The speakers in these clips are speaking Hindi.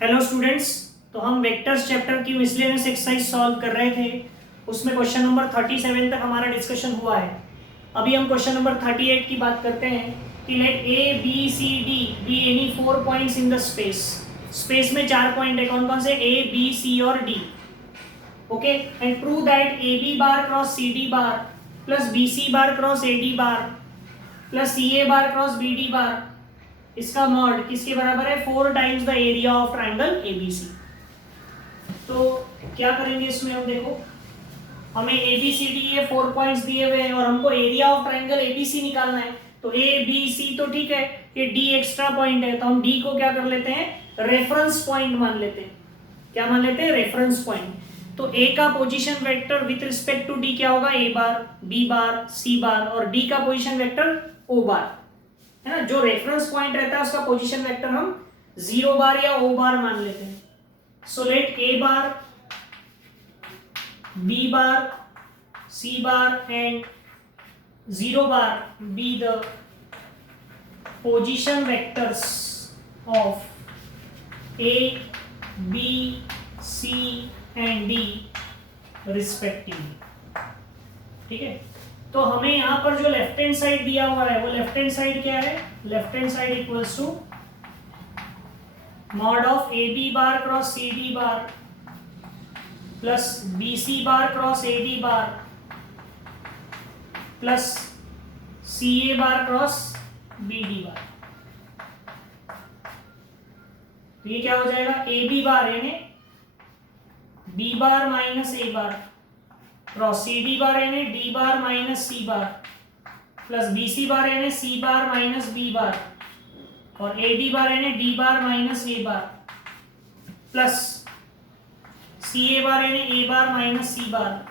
Hello students. तो हम वेक्टर्स चैप्टर की मिसलेनियस एक्सरसाइज सॉल्व कर रहे थे। उसमें क्वेश्चन नंबर 37 तक हमारा डिस्कशन हुआ है। अभी हम क्वेश्चन नंबर 38 की बात करते हैं कि let A B C D be any 4 points in the space. Space में 4 पॉइंट है, कौन कौन से? ए बी सी और D. Okay, and prove that A B bar cross C D bar plus B C bar cross A D bar plus C A bar cross B D bar, इसका मॉड किसके बराबर है? 4 times the area of triangle ABC. तो क्या करेंगे इसमें हम? देखो, हमें एबीसीडी ये 4 पॉइंट्स दिए हुए हैं और हमको एरिया ऑफ ट्राइंगल एबीसी निकालना है। तो ए बी सी तो ठीक है, ये डी एक्स्ट्रा पॉइंट है, तो हम डी को क्या कर लेते हैं? रेफरेंस पॉइंट मान लेते हैं। क्या मान लेते हैं? Reference point. तो ए का position vector with respect to D क्या होगा? ए bar, B bar, C bar, और डी का पोजीशन वेक्टर ओ बार है ना। जो रेफरेंस पॉइंट रहता है उसका पोजीशन वेक्टर हम 0 बार या ओ बार मान लेते हैं। So let A bar, B bar, C bar and 0 bar be the position vectors of A B C and D respectively. ठीक है, तो हमें यहां पर जो लेफ्ट हैंड साइड दिया हुआ है वो लेफ्ट हैंड साइड क्या है? Left hand side equals to mod of A B bar cross C D bar plus B C bar cross A D bar plus C A bar cross B D bar. तो ये क्या हो जाएगा? ए बी बार यानी बी बार माइनस ए bar cross C D bar यानी D bar minus C bar plus B C bar यानी C bar minus B bar और ए डी बार यानी D bar minus A bar plus C A बार यानी ए बार माइनस सी बार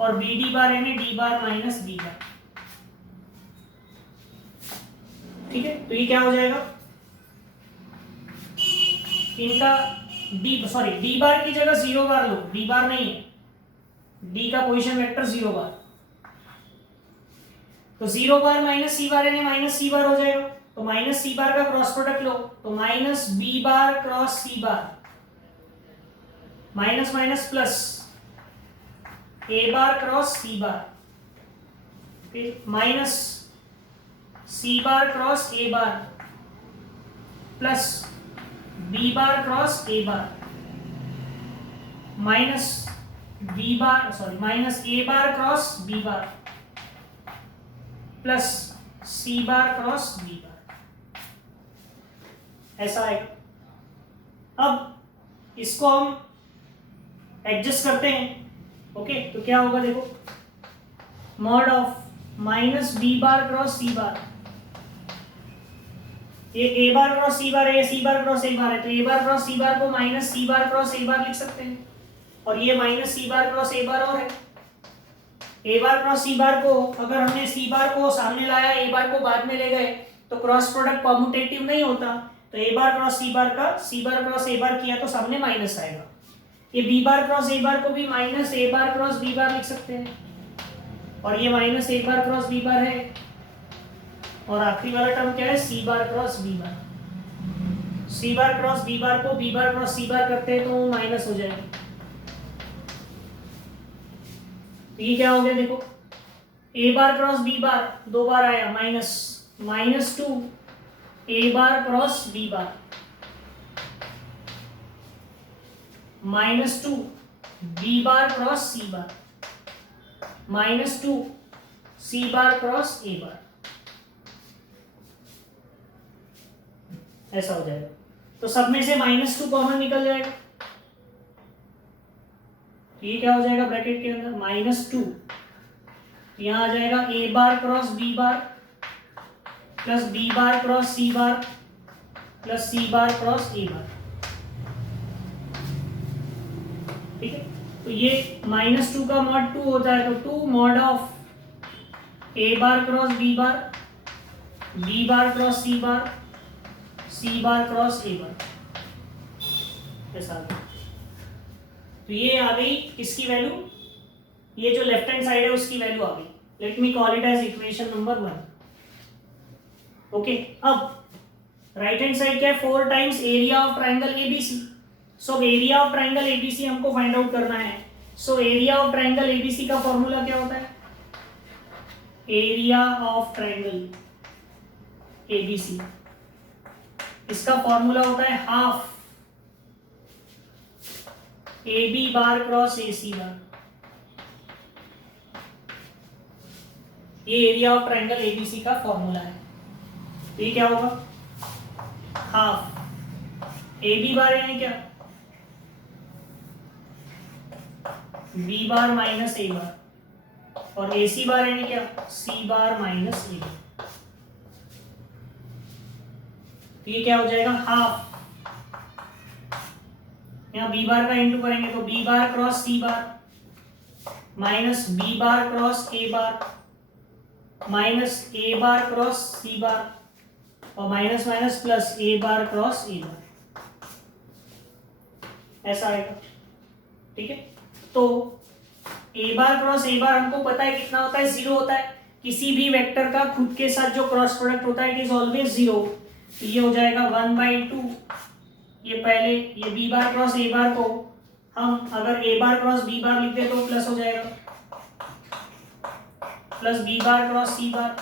और बी डी बार यानी D bar minus B bar. ठीक है, तो ये क्या हो जाएगा? इनका डी बार की जगह 0 बार लो, डी बार नहीं है, डी का पोजीशन वेक्टर 0 बार। तो 0 बार माइनस सी बार यानी माइनस सी बार हो जाएगा। तो माइनस सी बार का क्रॉस प्रोडक्ट लो, तो माइनस बी बार क्रॉस सी बार माइनस माइनस प्लस ए बार क्रॉस सी बार, फिर माइनस सी बार क्रॉस ए bar plus B bar cross ए बार माइनस माइनस ए bar cross B bar plus सी बार क्रॉस बी बार। ऐसा है। अब इसको हम एडजस्ट करते हैं। ओके, तो क्या होगा? देखो, mod of minus B bar cross C bar, ये ए बार क्रॉस सी बार है, सी बार क्रॉस ए बार है, तो ए बार क्रॉस सी बार को माइनस सी बार क्रॉस ए बार लिख सकते हैं और ये माइनस सी बार क्रॉस ए बार और है। ए बार क्रॉस सी बार को अगर हमने सी बार को सामने लाया, ए बार को बाद में ले गए तो क्रॉस प्रोडक्ट कॉम्यूटेटिव नहीं होता। तो ए बार क्रॉस सी बार का सी बार क्रॉस ए बार किया तो सामने माइनस आएगा। ये बी बार क्रॉस ए बार को भी माइनस ए बार क्रॉस बी बार लिख सकते हैं और ये माइनस ए बार क्रॉस बी बार है और आखिरी वाला टर्म क्या है? सी bar cross B bar. C bar cross B bar को बी बार क्रॉस सी बार करते हैं तो माइनस हो जाएगा। ये क्या हो गया? देखो, ए बार क्रॉस बी बार 2 बार आया, minus 2 a bar cross B bar -2 b bar cross C bar -2 c bar cross A bar. ऐसा हो जाएगा। तो सब में से -2 कॉमन निकल जाएगा। ये क्या हो जाएगा? ब्रैकेट के अंदर -2 यहां आ जाएगा a bar cross B bar plus B bar cross C bar plus C bar cross A bar. ठीक है, तो ये -2 का मॉड 2 होता है, तो 2 mod of a bar cross B bar cross C bar cross A bar. ऐसा आ गया। तो ये आ गई किसकी वैल्यू? ये जो लेफ्ट हैंड साइड है उसकी वैल्यू आ गई। Let me call it as equation number 1। Okay, अब राइट हैंड साइड क्या है? 4 times area of triangle ABC. So area of triangle ABC हमको फाइंड आउट करना है। So area of triangle ABC का फॉर्मूला क्या होता है? एरिया ऑफ ट्राइंगल एबीसी, इसका फॉर्मूला होता है half A B bar cross A C bar. ये एरिया ऑफ ट्राइंगल एबीसी का फॉर्मूला है। तो ये क्या होगा? हाफ ए बी बार यानी क्या? बी बार माइनस ए बार, और ए सी बार यानी क्या? सी बार माइनस ए बार। तो ये क्या हो जाएगा? हाफ, यहाँ बी बार का इंटू करेंगे तो बी बार क्रॉस सी bar minus B bar cross ए बार माइनस ए बार क्रॉस सी बार और माइनस माइनस प्लस ए बार क्रॉस ए बार, ऐसा आएगा। ठीक है, तो ए बार क्रॉस ए बार हमको पता है कितना होता है? 0 होता है। किसी भी वेक्टर का खुद के साथ जो क्रॉस प्रोडक्ट होता है इट इज ऑलवेज 0। तो ये हो जाएगा 1/2। ये पहले ये बी बार क्रॉस ए बार को हम अगर ए बार क्रॉस बी बार लिख दे तो प्लस हो जाएगा, प्लस बी बार क्रॉस सी बार,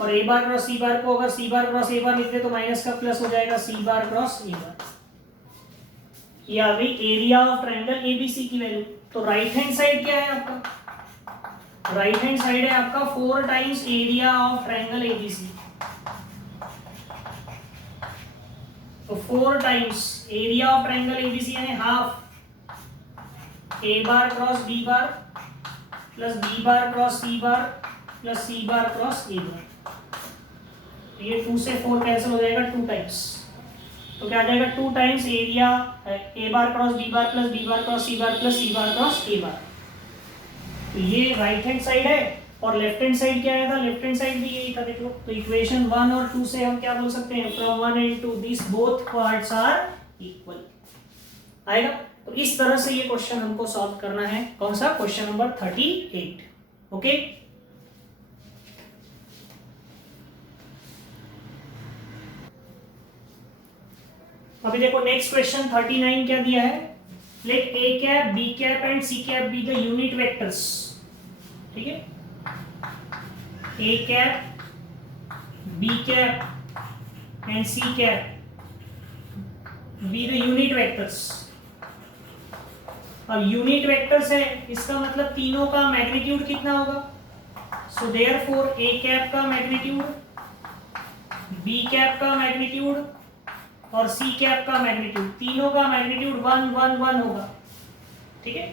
और ए बार क्रॉस सी बार को अगर सी बार क्रॉस ए बार लिख दे तो माइनस का प्लस हो जाएगा सी बार क्रॉस ए बार। ये आ गई एरिया ऑफ ट्रायंगल एबीसी की वैल्यू। तो राइट हैंड साइड क्या है आपका? राइट हैंड साइड है आपका 4 times area of triangle ABC. तो 4 times area of triangle ABC यानी half a bar cross B bar plus B bar cross C bar plus C bar cross A bar. तो ये 2 से 4 कैंसिल हो जाएगा 2 टाइम्स। तो क्या आ जाएगा? 2 times area a bar cross B bar plus B bar cross C bar plus C bar cross A bar. तो ये राइट हैंड साइड है। और लेफ्ट हैंड साइड क्या आया था? लेफ्ट हैंड साइड भी यही था, देखो। तो इक्वेशन 1 और 2 से हम क्या बोल सकते हैं? From 1 and 2 this both parts are equal आएगा। तो इस तरह से ये क्वेश्चन हमको सॉल्व करना है। कौन सा? Question number 38। ओके, अभी देखो नेक्स्ट क्वेश्चन 39 क्या दिया है? Let a cap b cap and c cap be the unit vectors. ठीक है, ए cap b cap and c cap be the unit vectors. अब यूनिट वेक्टर्स है, इसका मतलब तीनों का मैग्नीट्यूड कितना होगा? सो देयरफॉर ए कैप का मैग्नीट्यूड, बी कैप का मैग्नीट्यूड और सी कैप का मैग्नीट्यूड, तीनों का मैग्नीट्यूड 1 1 1 होगा। ठीक है,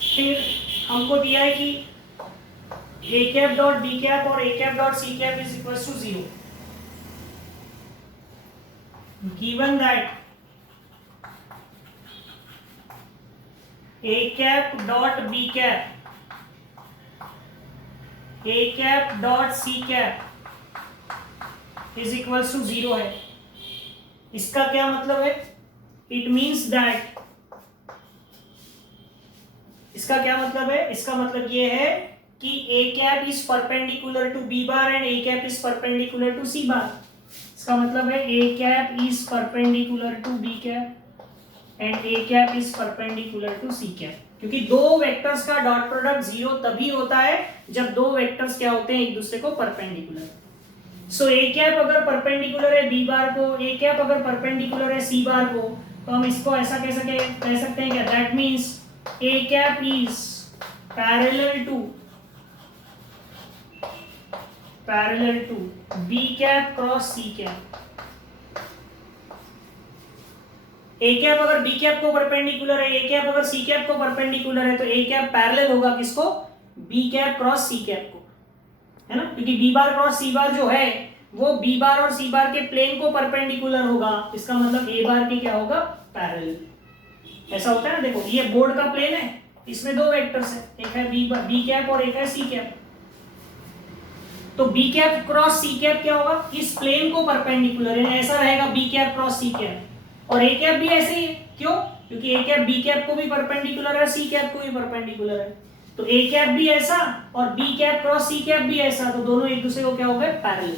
फिर हमको दिया है कि a cap dot b cap और ए cap dot c cap is equal to 0। Given that a cap dot b cap A cap dot c cap is equal to 0 है। इसका क्या मतलब है? इट मीन्स दैट, इसका क्या मतलब है? इसका मतलब ये है कि a cap is perpendicular to b bar and a cap is perpendicular to c bar. इसका मतलब है ए cap is perpendicular to B cap and a cap is perpendicular to c cap. क्योंकि दो वेक्टर्स का डॉट प्रोडक्ट 0 तभी होता है जब दो वेक्टर्स क्या होते हैं? एक दूसरे को परपेंडिकुलर। सो ए कैप अगर परपेंडिकुलर है बी बार को, ए कैप अगर परपेंडिकुलर है सी बार को, तो हम इसको ऐसा कह सकते हैं क्या? That means A cap is parallel to B cap cross C cap. A cap अगर बी कैप को परपेंडिकुलर है, ए कैप अगर सी कैप को परपेंडिकुलर है, तो ए कैप पैरेलल होगा किसको? बी कैप क्रॉस सी कैप को, है ना? क्योंकि बी बार क्रॉस सी बार जो है वो बी बार और सी बार के प्लेन को परपेंडिकुलर होगा। इसका मतलब ए बार की क्या होगा? पैरेलल। ऐसा होता है ना, देखो ये बोर्ड का प्लेन है, इसमें दो वेक्टर्स है, एक है बी कैप और एक है सी कैप। तो बी कैप क्रॉस सी कैप क्या होगा? इस प्लेन को परपेंडिकुलर है, ऐसा रहेगा बी कैप क्रॉस सी कैप। और ए कैप भी ऐसे ही है, क्यों? क्योंकि ए कैप बी कैप को भी परपेंडिकुलर है, सी कैप को भी परपेंडिकुलर है। तो ए कैप भी ऐसा और बी कैप क्रॉस सी कैप भी ऐसा, तो दोनों एक दूसरे को क्या हो गए? पैरेलल।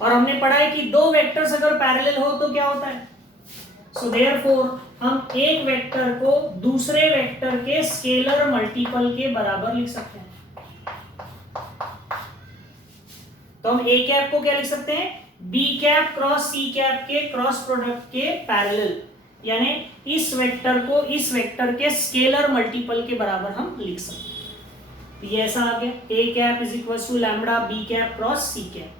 और हमने पढ़ा है कि दो वेक्टर्स अगर पैरेलल हो तो क्या होता है? सो देयरफॉर हम एक वेक्टर को दूसरे वेक्टर के स्केलर मल्टीपल के बराबर लिख सकते हैं। तो हम ए कैप को क्या लिख सकते हैं, बी कैप क्रॉस सी कैप के क्रॉस प्रोडक्ट के पैरेलल, यानी इस वेक्टर को इस वेक्टर के स्केलर मल्टीपल के बराबर हम लिख सकते हैं। तो ये ऐसा आ गया, a cap is equal to lambda b cap cross C cap.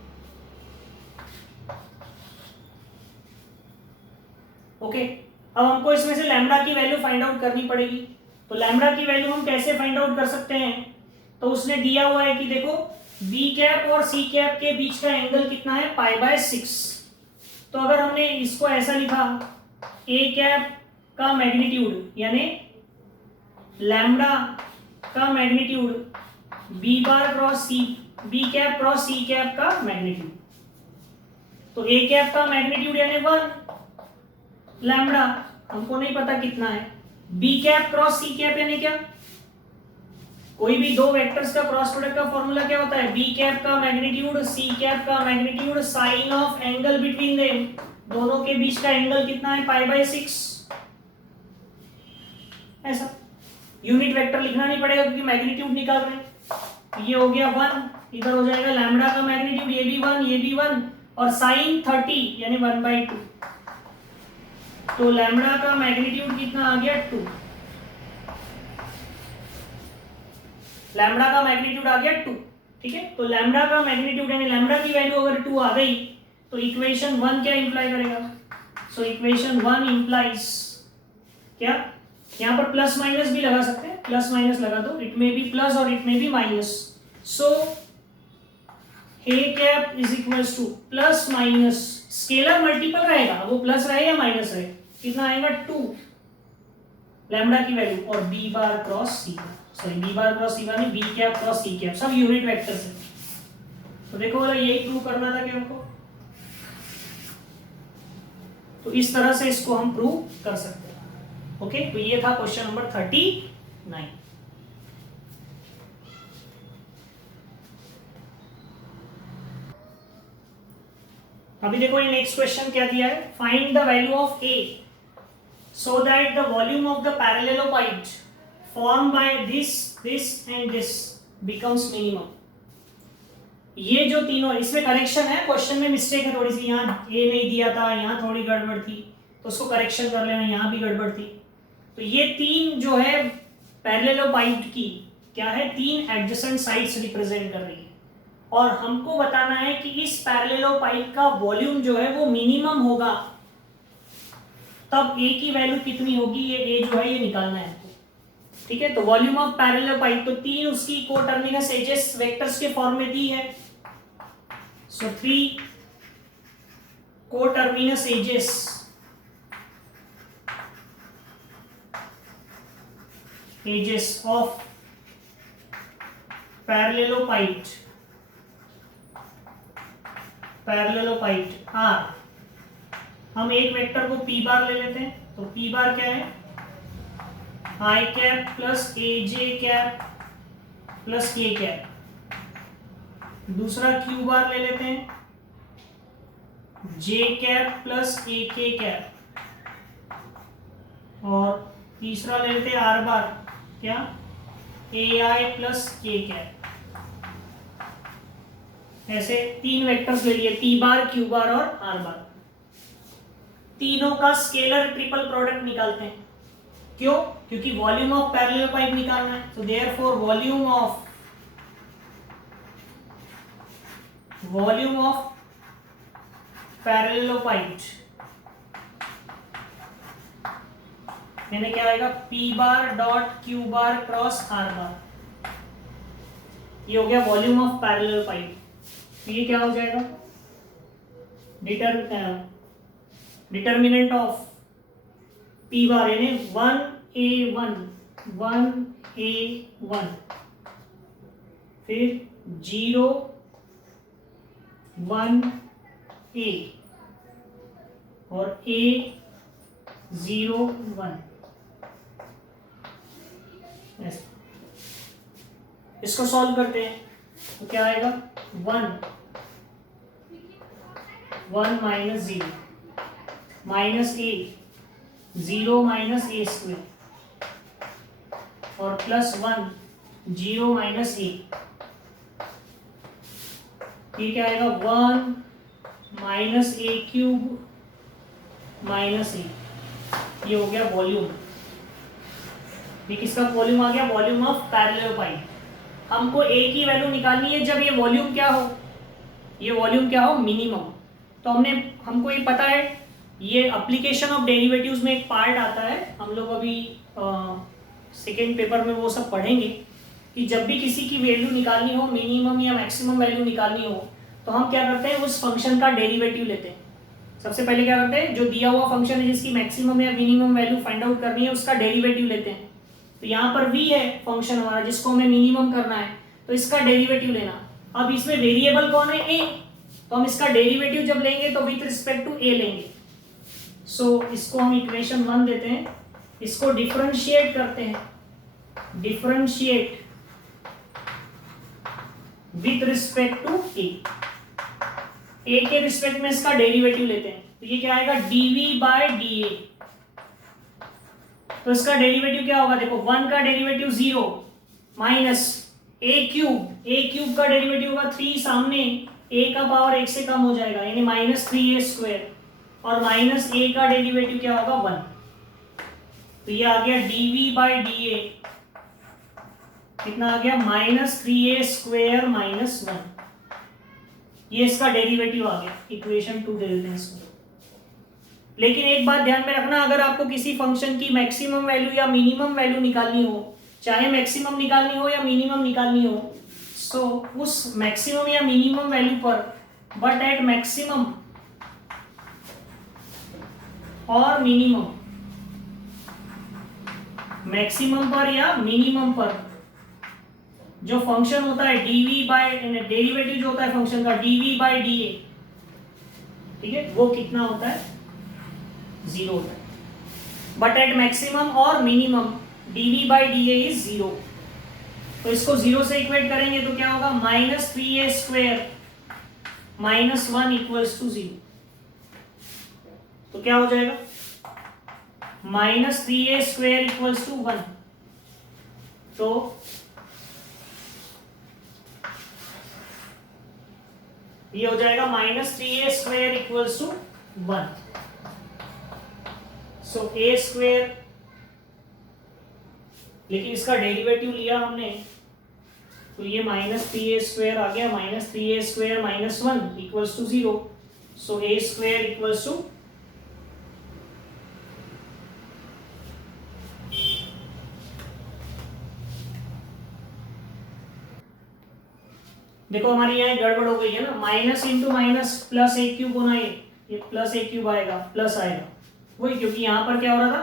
Okay, अब हमको इसमें से लैम्बडा की वैल्यू फाइंड आउट करनी पड़ेगी। तो लैम्बडा की वैल्यू हम कैसे फाइंड आउट कर सकते हैं, तो उसने दिया हुआ है कि देखो बी कैप और सी कैप के बीच का एंगल कितना है, π/6। तो अगर हमने इसको ऐसा लिखा, ए कैप का मैग्नीट्यूड यानी लैम्बडा का magnitude b bar cross c, b cap cross सी कैप का मैग्नीट्यूड। तो ए कैप का मैग्नीट्यूड यानी 1, लैम्बडा हमको नहीं पता कितना है, बी कैप क्रॉस सी कैप यानी क्या, कोई भी दो वेक्टर्स का क्रॉस प्रोडक्ट का फॉर्मूला क्या होता है, बी कैप का मैग्नीट्यूड सी कैप का magnitude sine of angle between them, दोनों के बीच का एंगल कितना है, π/6। ऐसा यूनिट वेक्टर लिखना नहीं पड़ेगा क्योंकि मैग्नीट्यूड निकाल रहे हैं। ये हो गया 1, इधर हो जाएगा लैम्बडा का मैग्नीट्यूड, ये भी 1 ये भी 1, और साइन 30 यानी 1/2। तो लैम्बडा का मैग्नीट्यूड कितना आ गया, 2। लैम्बडा का मैग्नीट्यूड आ गया 2, ठीक है। तो लैम्बडा का मैग्नीट्यूड यानी लैम्बडा की वैल्यू अगर 2 आ गई तो इक्वेशन 1 क्या इंप्लाई करेगा, सो इक्वेशन 1 इंप्लाइज क्या, यहां पर प्लस माइनस भी लगा सकते हैं, प्लस माइनस लगा दो, इट मे बी प्लस और it may be minus. So A cap is equals two plus minus, scalar multiple रहेगा, वो प्लस रहे या माइनस रहे, कितना आएगा 2 लैम्बडा की वैल्यू, और B bar cross C, sorry B bar cross C यानी बी कैप क्रॉस सी कैप, सब यूनिट वेक्टर से। तो देखो वाला यही प्रूव करना था क्या हमको, तो इस तरह से इसको हम प्रूव कर सकते हैं। ओके, तो ये था क्वेश्चन नंबर 39। अभी देखो ये नेक्स्ट क्वेश्चन क्या दिया है, find the value of A so that the volume of the paralleloid formed by this and this becomes minimum। ये जो तीनों, इसमें करेक्शन है, क्वेश्चन में मिस्टेक है थोड़ी सी, यहाँ ए नहीं दिया था, यहाँ थोड़ी गड़बड़ थी, तो उसको करेक्शन कर लेना, यहाँ भी गड़बड़ थी। तो ये तीन जो है पैरेललोपाइड की क्या है, 3 एडजेसेंट साइड्स रिप्रेजेंट कर रही है, और हमको बताना है कि इस पैरेललोपाइड का वॉल्यूम जो है वो मिनिमम होगा, तब ए की वैल्यू कितनी होगी, ये ए जो है ये निकालना है आपको, ठीक है। तो वॉल्यूम ऑफ पैरेललोपाइड, तो 3 उसकी कोटर्मिनस एजेस वेक्टर्स के फॉर्म में दी है, सो 3 कोटर्मिनस एजेस ऑफ पैरेललोपाइड आर, हम एक वेक्टर को पी बार ले लेते हैं, तो पी बार क्या है, आई कैप प्लस ए जे कैप प्लस के कैप। दूसरा क्यू बार ले लेते हैं, जे कैप प्लस ए के कैप, और तीसरा ले लेते हैं आर बार, क्या, ए आई प्लस के कैप। ऐसे 3 वेक्टर्स ले लिए, पी बार क्यू बार और आर बार। तीनों का स्केलर ट्रिपल प्रोडक्ट निकालते हैं, क्यों, क्योंकि वॉल्यूम ऑफ पैरेललोपाइड निकालना है। तो देयरफॉर वॉल्यूम ऑफ पैरेललोपाइड यानी क्या आएगा, पी बार dot Q bar cross R बार, ये हो गया वॉल्यूम ऑफ पैरेललोपाइड। तो ये क्या हो जाएगा, डिटर्मिनेंट ऑफ पी बार यानी 1a1 फिर 0 1a और a0 1, इसको सॉल्व करते हैं तो क्या आएगा, 1 minus 0 minus a 0 minus a square और प्लस 1 0 माइनस ए, ये क्या आएगा 1 minus a cube minus a, ये हो गया वॉल्यूम। ये किसका वॉल्यूम आ गया? Volume of parallelepiped. हमको ए की वैल्यू निकालनी है जब ये वॉल्यूम क्या हो, ये वॉल्यूम क्या हो? मिनिमम। तो हमको ये पता है, ये एप्लीकेशन ऑफ डेरिवेटिव्स में एक पार्ट आता है, हम लोग अभी सेकेंड पेपर में वो सब पढ़ेंगे कि जब भी किसी की वैल्यू निकालनी हो, मिनिमम या मैक्सिमम वैल्यू निकालनी हो, तो हम क्या करते हैं? उस फंक्शन का डेरिवेटिव लेते हैं। सबसे पहले क्या करते हैं? जो दिया हुआ फंक्शन है जिसकी मैक्सिमम या मिनिमम वैल्यू फाइंड आउट करनी है, उसका डेरिवेटिव लेते हैं। तो यहाँ पर v है फंक्शन हमारा जिसको हमें मिनिमम करना है, तो इसका डेरिवेटिव लेना। अब इसमें वेरिएबल कौन है? a, तो हम इसका डेरिवेटिव जब लेंगे तो विथ रिस्पेक्ट टू a लेंगे। सो इसको हम इक्वेशन 1 देते हैं, इसको डिफरेंशिएट करते हैं, differentiate with respect to a के रिस्पेक्ट में इसका डेरिवेटिव लेते हैं। तो ये क्या आएगा? dv by dA। तो इसका डेरिवेटिव क्या होगा? देखो 1 का डेरिवेटिव 0 माइनस a क्यूब का डेरिवेटिव होगा 3, सामने a का पावर 1 से कम हो जाएगा यानी माइनस 3a स्क्वायर, और माइनस a का डेरिवेटिव क्या होगा? 1। तो ये आ गया dv बाय dA, कितना आ गया? Minus 3a square minus 1। ये इसका डेरिवेटिव आ गया, इक्वेशन 2 दे देते हैं इसको। लेकिन एक बात ध्यान में रखना, अगर आपको किसी फंक्शन की मैक्सिमम वैल्यू या मिनिमम वैल्यू निकालनी हो, चाहे मैक्सिमम निकालनी हो या मिनिमम निकालनी हो, सो उस मैक्सिमम या मिनिमम वैल्यू पर, बट एट मैक्सिमम और मिनिमम, मैक्सिमम पर या मिनिमम पर जो फंक्शन होता है dv बाय, डेरिवेटिव जो होता है फंक्शन का dv बाय dA, ठीक है, वो कितना होता है? 0 होता है। बट एट मैक्सिमम और minimum dv by dA is 0। तो इसको 0 से इक्वेट करेंगे तो क्या होगा? Minus 3a square minus 1 equals to 0। तो क्या हो जाएगा? Minus 3a square equals to 1। तो ये हो जाएगा minus 3a square equals to 1। So a square, लेकिन इसका डेरिवेटिव लिया हमने तो ये माइनस 3a स्क्वायर आ गया, minus 3a square minus 1 equals to 0। So a square equals to, देखो हमारी यहाँ गड़बड़ हो गई है ना, minus into minus plus a cube होना, ये प्लस a क्यूब आएगा, प्लस आएगा वही, क्योंकि यहाँ पर क्या हो रहा था?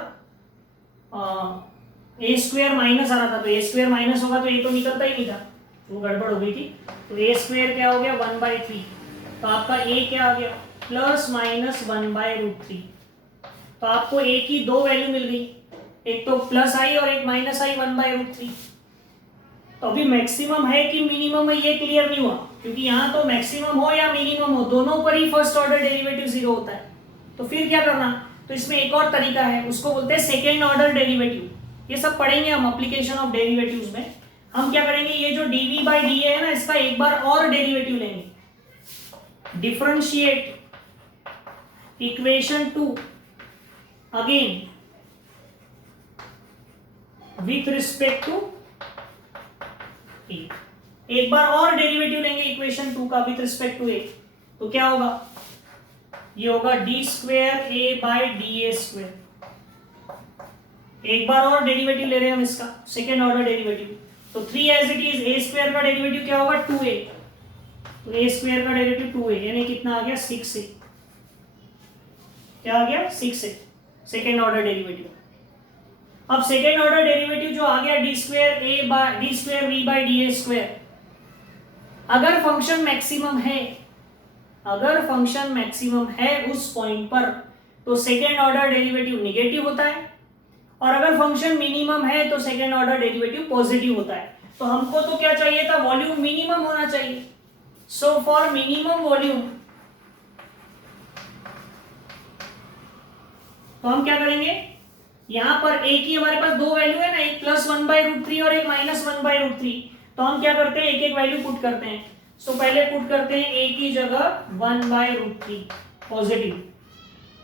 ए स्क्वायर माइनस आ रहा था, तो ए स्क्वायर माइनस होगा तो ए तो निकलता ही नहीं था, वो गड़बड़ हो गई थी। तो ए स्क्वायर क्या हो गया? 1/3। तो आपका ए क्या आ गया? Plus minus 1/√3। तो आपको ए की दो वैल्यू मिल गई, एक तो प्लस आई और एक माइनस आई 1/√3। तो अभी मैक्सिमम है कि मिनिमम है ये क्लियर नहीं हुआ, क्योंकि यहाँ तो मैक्सिमम हो या मिनिमम हो, दोनों पर ही फर्स्ट ऑर्डर डेरिवेटिव 0 होता है। तो फिर क्या करना? तो इसमें एक और तरीका है, उसको बोलते हैं सेकेंड ऑर्डर डेरिवेटिव। ये सब पढ़ेंगे हम एप्लीकेशन ऑफ डेरिवेटिव्स में। हम क्या करेंगे? ये जो dv बाई dA है ना, इसका एक बार और डेरिवेटिव लेंगे, differentiate equation 2 again with respect to a। एक बार और डेरिवेटिव लेंगे इक्वेशन 2 का विथ रिस्पेक्ट टू a, तो क्या होगा? ये होगा d square a by dA square. एक बार और डेरिवेटिव ले रहे हैं हम इसका, सेकेंड ऑर्डर डेरिवेटिव। तो 3 as it is, a square का डेरिवेटिव क्या होगा? 2a। तो a स्क्वायर का डेरिवेटिव 2a यानी कितना आ गया? 6a। क्या आ गया? 6a, second order derivative. अब सेकेंड ऑर्डर डेरिवेटिव जो आ गया d square v by dA square, अगर फंक्शन मैक्सिमम है, अगर फंक्शन मैक्सिमम है उस पॉइंट पर, तो सेकेंड ऑर्डर डेरिवेटिव नेगेटिव होता है, और अगर फंक्शन मिनिमम है तो सेकेंड ऑर्डर डेरिवेटिव पॉजिटिव होता है। तो हमको तो क्या चाहिए था? वॉल्यूम मिनिमम होना चाहिए। सो फॉर मिनिमम वॉल्यूम, तो हम क्या करेंगे? यहाँ पर ए की हमारे पास दो वैल्यू है ना, एक +1/√3 और एक -1/√3। तो हम क्या करते हैं, एक एक वैल्यू पुट करते हैं। सो पहले पुट करते हैं ए की जगह 1/√3 पॉजिटिव।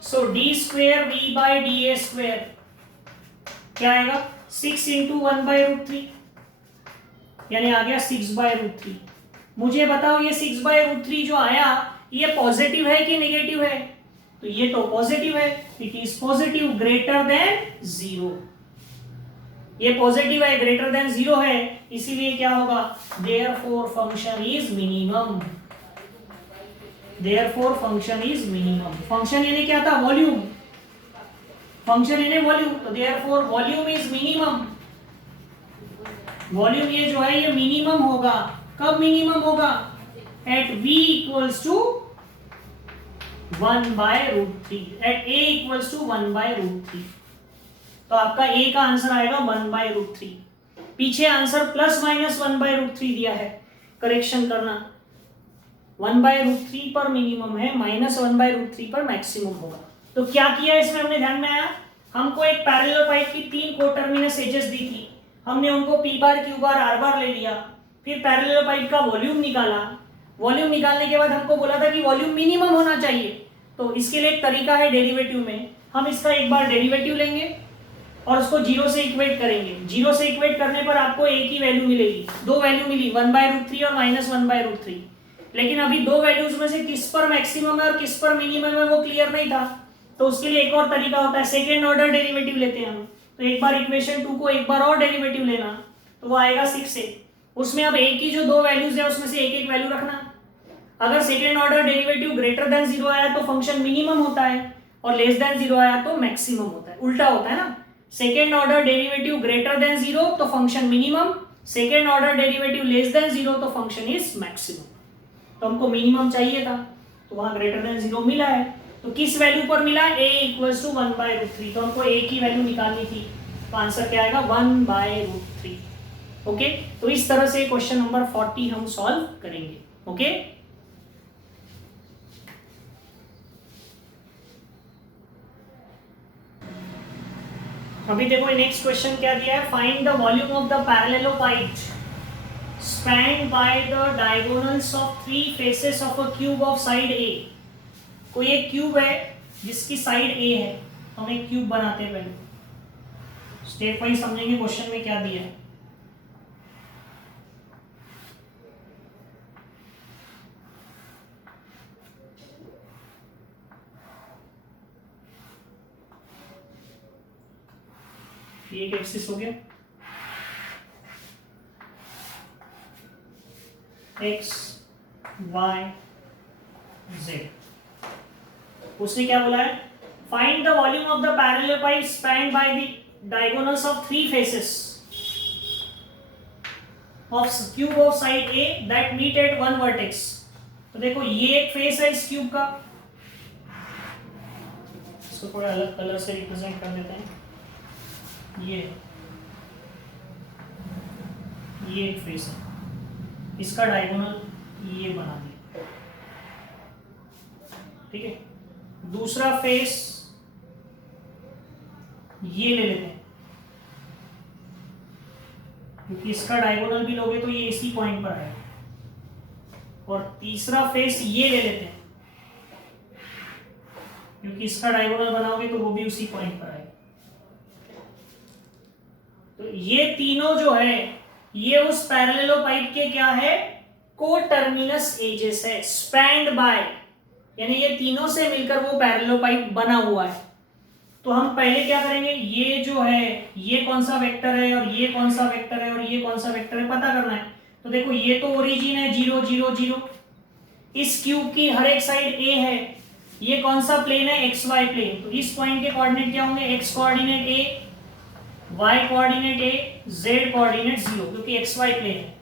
सो d² v/da² क्या आएगा, 6 × 1/√3 यानी आ गया 6/√3। मुझे बताओ ये 6/√3 जो आया ये पॉजिटिव है कि नेगेटिव है? तो ये तो पॉजिटिव है, it is positive greater than 0। ये पॉजिटिव है, ग्रेटर देन 0 है, इसीलिए क्या होगा, therefore function is minimum. Therefore function is minimum. Function यानी क्या था, वॉल्यूम। फंक्शन यानी वॉल्यूम, तो therefore volume is minimum. Volume ये जो है ये मिनिमम होगा। कब मिनिमम होगा, एट v = 1/√3, एट a = 1/√3। तो आपका a का आंसर आएगा 1/√3। पीछे आंसर +-1/√3 दिया है, करेक्शन करना। 1/√3 पर मिनिमम है, -1/√3 पर मैक्सिमम होगा। तो क्या किया इसमें हमने, ध्यान में आया, हमको एक पैरेलल पाइप की 3 कोटर्मिनस एजेस दी थी, हमने उनको p बार q बार r बार ले लिया। फिर पैरेलल पाइप का वॉल्यूम निकाला। वॉल्यूम निकालने के बाद हमको बोला था कि वॉल्यूम मिनिमम होना चाहिए। तो इसके लिए एक तरीका है डेरिवेटिव में, हम इसका एक बार डेरिवेटिव लेंगे और उसको 0 से इक्वेट करेंगे। 0 से इक्वेट करने पर आपको एक ही वैल्यू मिलेगी, दो वैल्यू मिली, 1/√3 और -1/√3। लेकिन अभी दो वैल्यूज में से किस पर मैक्सिमम है और किस पर मिनिमम है वो क्लियर नहीं था। तो उसके लिए एक और तरीका होता है, सेकेंड ऑर्डर डेरिवेटिव लेते हैं हम। तो एक बार इक्वेशन 2 को एक बार और डेरिवेटिव लेना, तो वो आएगा 6 से। उसमें अब एक की जो दो वैल्यूज है उसमें से एक एक वैल्यू रखना। अगर second order derivative greater than 0 आया तो फंक्शन मिनिमम होता है, और लेस देन 0 आया तो मैक्सिमम होता है, उल्टा होता है ना। Second order derivative greater than 0 तो function minimum, second order derivative less than 0 तो फंक्शन इज मैक्सिमम। तो हमको मिनिमम चाहिए था, तो वहां ग्रेटर देन 0 मिला है। तो किस वैल्यू पर मिला, a = 1/√3। तो हमको a की वैल्यू निकालनी थी, तो आंसर क्या आएगा, 1/√3। ओके, तो इस तरह से क्वेश्चन नंबर 40 हम सॉल्व करेंगे। ओके, अभी देखो नेक्स्ट क्वेश्चन क्या दिया है, find the volume of the parallelepiped spanned by the diagonals of 3 faces of a cube of side A। कोई एक क्यूब है जिसकी साइड A है, तो हम एक क्यूब बनाते हैं। पहले स्टेप वाइज समझेंगे क्वेश्चन में क्या दिया है। ये एक एक्सिस हो गया, x y z। उसने क्या बोला है, find the volume of the parallelepiped spanned by the diagonals of 3 faces of cube of side A that meet at one vertex. तो देखो ये एक फेस है इस क्यूब का, इसको थोड़ा अलग कलर से रिप्रेजेंट कर देते हैं। ये एक फेस है, इसका डायगोनल ये बना दिया, ठीक है। दूसरा फेस ये ले लेते हैं, क्योंकि इसका डायगोनल भी लोगे तो ये इसी पॉइंट पर आएगा। और तीसरा फेस ये ले लेते हैं, क्योंकि इसका डायगोनल बनाओगे तो वो भी उसी पॉइंट पर आएगा। तो ये तीनों जो है ये उस पैरेललोपाइड के क्या है, कोटर्मिनस एजेस है, स्पैन्ड बाय, यानी ये तीनों से मिलकर वो पैरेललोपाइड बना हुआ है। तो हम पहले क्या करेंगे, ये जो है ये कौन सा वेक्टर है और ये कौन सा वेक्टर है और ये कौन सा वेक्टर है पता करना है। तो देखो ये तो ओरिजिन है 0 0 0, इस क्यूब की हर एक साइड A है, ये कौन सा प्लेन है, XY प्लेन। तो इस पॉइंट के कोऑर्डिनेट क्या होंगे, x coordinate A, y coordinate A, z coordinate 0, क्योंकि XY प्लेन है।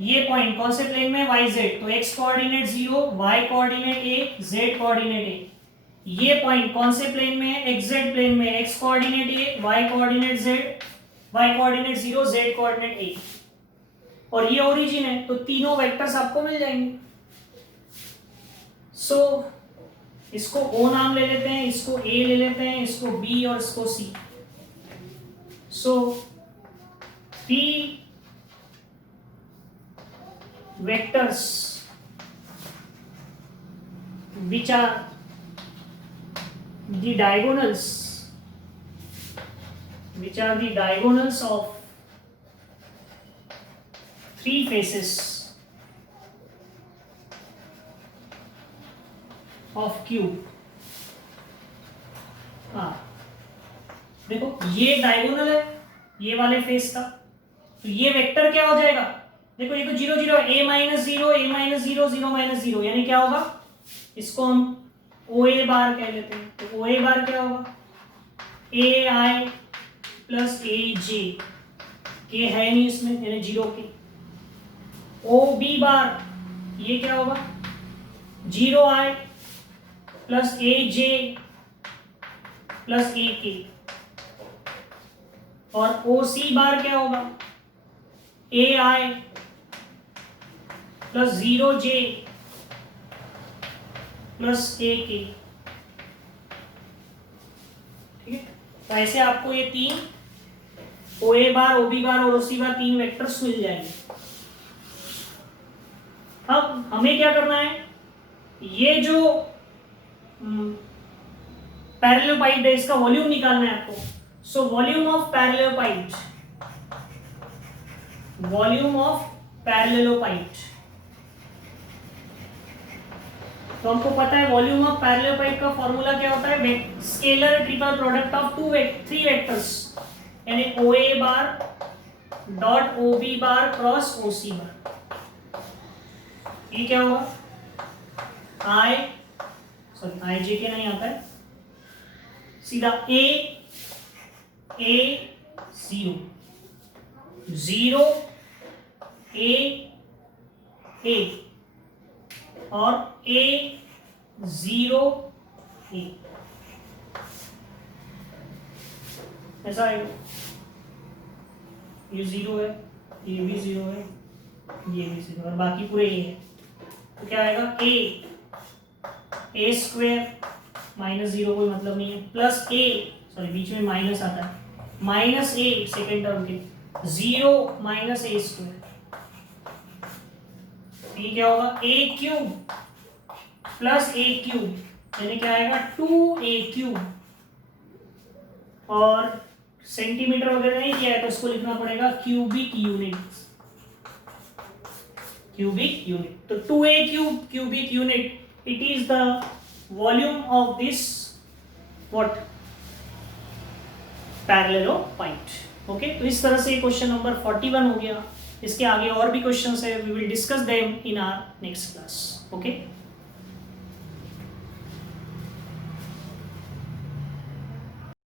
ये पॉइंट कौन से प्लेन में, YZ, तो x coordinate 0, y coordinate A, z coordinate A। ये पॉइंट कौन से प्लेन में है, XZ प्लेन में, x coordinate A, y coordinate Z, y coordinate 0, z coordinate A। और ये ओरिजिन है, तो तीनों वेक्टर्स आपको मिल जाएंगे। सो इसको O नाम ले लेते हैं, इसको A ले लेते हैं, इसको B और इसको C। So the vectors which are the diagonals of three faces of cube. देखो ये डायगोनल है, ये वाले फेस का, तो ये वेक्टर क्या हो जाएगा? देखो ये तो 0 0 a minus 0 a minus 0 0 minus 0, यानी क्या होगा? इसको हम ओ ए बार कह लेते हैं। तो ओ ए बार क्या होगा? ए आई प्लस ए जे, के है नहीं इसमें यानी 0 के। ओ बी बार ये क्या होगा? 0 आई प्लस ए जे प्लस ए के। और ओ सी बार क्या होगा? ए आई प्लस 0 जे प्लस ए के। ठीक है, तो ऐसे आपको ये तीन ओ ए बार, ओ बी बार और ओ सी बार तीन वेक्टर्स मिल जाएंगे। अब हमें क्या करना है? ये जो पैरेललोपाइड है इसका वॉल्यूम निकालना है आपको। सो वॉल्यूम ऑफ पैरेललोपाइड, तो हमको पता है वॉल्यूम ऑफ पैरेललोपाइड का फॉर्मूला क्या होता है? Scalar triple product of three vectors, यानी O A bar dot O B bar cross O C bar. ये क्या होगा? आई जे के नहीं आता है, सीधा ए 0 0 ए और a 0 a, ऐसा आएगा। ये 0 है, ये भी 0 है, ये भी 0 और बाकी पूरे a है। तो क्या आएगा? a स्क्वायर माइनस 0 कोई मतलब नहीं है, प्लस बीच में माइनस आता है, माइनस a सेकेंड टर्म के 0 माइनस a स्क्वायर। ये क्या होगा? a cube plus a cube, यानी क्या आएगा? 2a cube. और सेंटीमीटर वगैरह नहीं दिया है तो इसको लिखना पड़ेगा क्यूबिक यूनिट। तो 2a cube cubic unit, it is the volume of this what? Parallelepiped. Okay, तो इस तरह से क्वेश्चन नंबर 41 हो गया। इसके आगे और भी क्वेश्चंस है, we will discuss them in our next class. Okay.